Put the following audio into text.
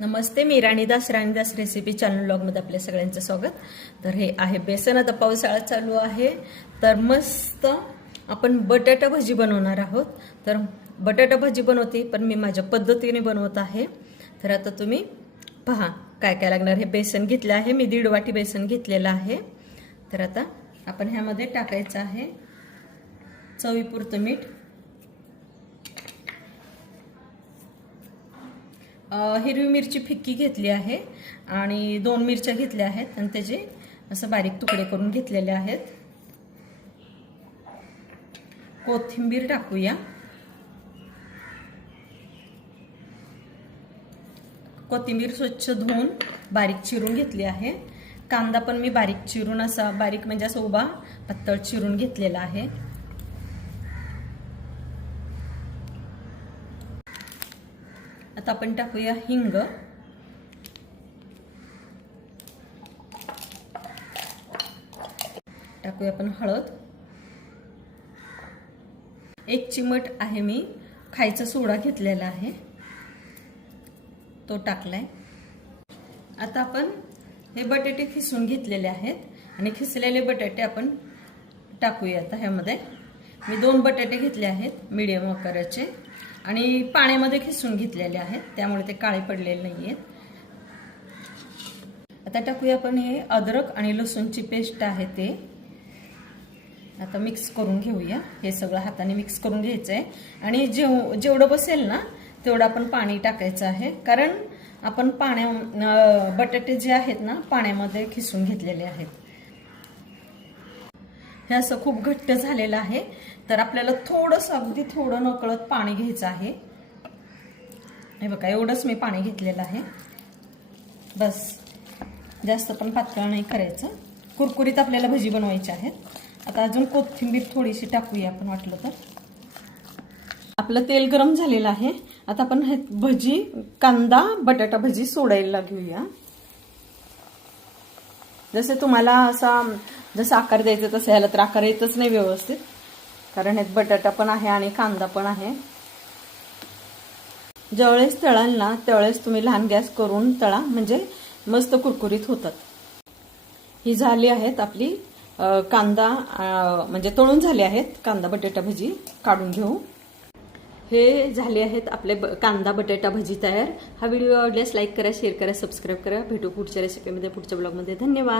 नमस्ते, मी राणीदास recipe channel ब्लॉगमध्ये आपल्या सगळ्यांचं स्वागत। तर हे आहे बेसन। आता पावसाळा चालू आहे तर मस्त आपण बटाटा भाजी बनवणार आहोत। तर बटाटा भाजी बनवते पण मी माझ्या पद्धतीने बनवत आहे। तर आता तुम्ही पहा काय काय लागणार। हे बेसन घेतले आहे मी, 1.5 वाटी बेसन घेतलेलं आहे। तर आता आपण ह्यामध्ये टाकायचं आहे चवीपुरतं मीठ, हिरवी मिरची फिक्की घेतली आहे आणि 2 मिरच्या घेतल्या आहेत आणि त्याचे असं बारीक तुकडे करून घेतलेले आहेत। कोथिंबीर टाकूया। कोथिंबीर स्वच्छ धुवून बारीक चिरून घेतली आहे। कांदा पण मी बारीक चिरून असा बारीक म्हणजे असा उभा पातळ चिरून घेतलेला आहे। आता आपण टाकूया हिंग, टाकूया आपण हळद, 1 चिमट आहे मी खायचा सोडा घेतलेला आहे तो टाकलाय। आता आपण हे बटाटे खिसून घेतलेले आहेत आणि खिसलेले बटाटे आपण टाकूया। आता ह्यामध्ये मी 2 बटाटे घेतले आहेत मीडियम आकाराचे आणि पाण्यामध्ये खिसून घेतलेले आहेत, त्यामुळे ते काळे पडलेले नाहीयेत। आता टाकूया आपण हे अद्रक आणि लसूणची पेस्ट आहे ते आता मिक्स करून घेऊया। हे सगळं हाताने मिक्स करून घ्यायचंय आणि जेवढं बसेल ना तेवढं आपण पाणी टाकायचं आहे, कारण आपण बटाटे जे आहेत ना पाण्यामध्ये खिसून घेतलेले आहेत। हे असं खूप घट्ट झालेलं आहे तर आपल्याला थोडंसं अगदी थोडं नकळत पाणी घ्यायचं आहे। हे बघा एवढंच मी पाणी घेतलेलं आहे, बस जास्त पण पातळ नाही करायचं। कुरकुरीत आपल्याला भजी बनवायची आहेत। आता अजून कोथिंबीर थोडीशी टाकूया आपण वाटलं तर। आपलं तेल गरम झालेलं आहे। आता आपण हे भजी कांदा बटाटा भजी सोडायला घेऊया। जसे तुम्हाला जसा आकार द्यायचा तसं याला तर आकार येतच नाही व्यवस्थित, कारण ह्यात बटाटा पण आहे आणि कांदा पण आहे। ज्यावेळेस तळाल ना त्यावेळेस तुम्ही लहान गॅस करून तळा, म्हणजे मस्त कुरकुरीत होतात। ही झाली आहेत आपली कांदा म्हणजे तळून झाले आहेत कांदा बटाटा भजी, काढून घेऊ। हे झाले आहेत आपले कांदा बटाटा भजी तयार। हा व्हिडिओ आवडल्यास लाईक करा, शेअर करा, सबस्क्राईब करा। भेटू पुढच्या रेसिपीमध्ये, पुढच्या ब्लॉगमध्ये। धन्यवाद।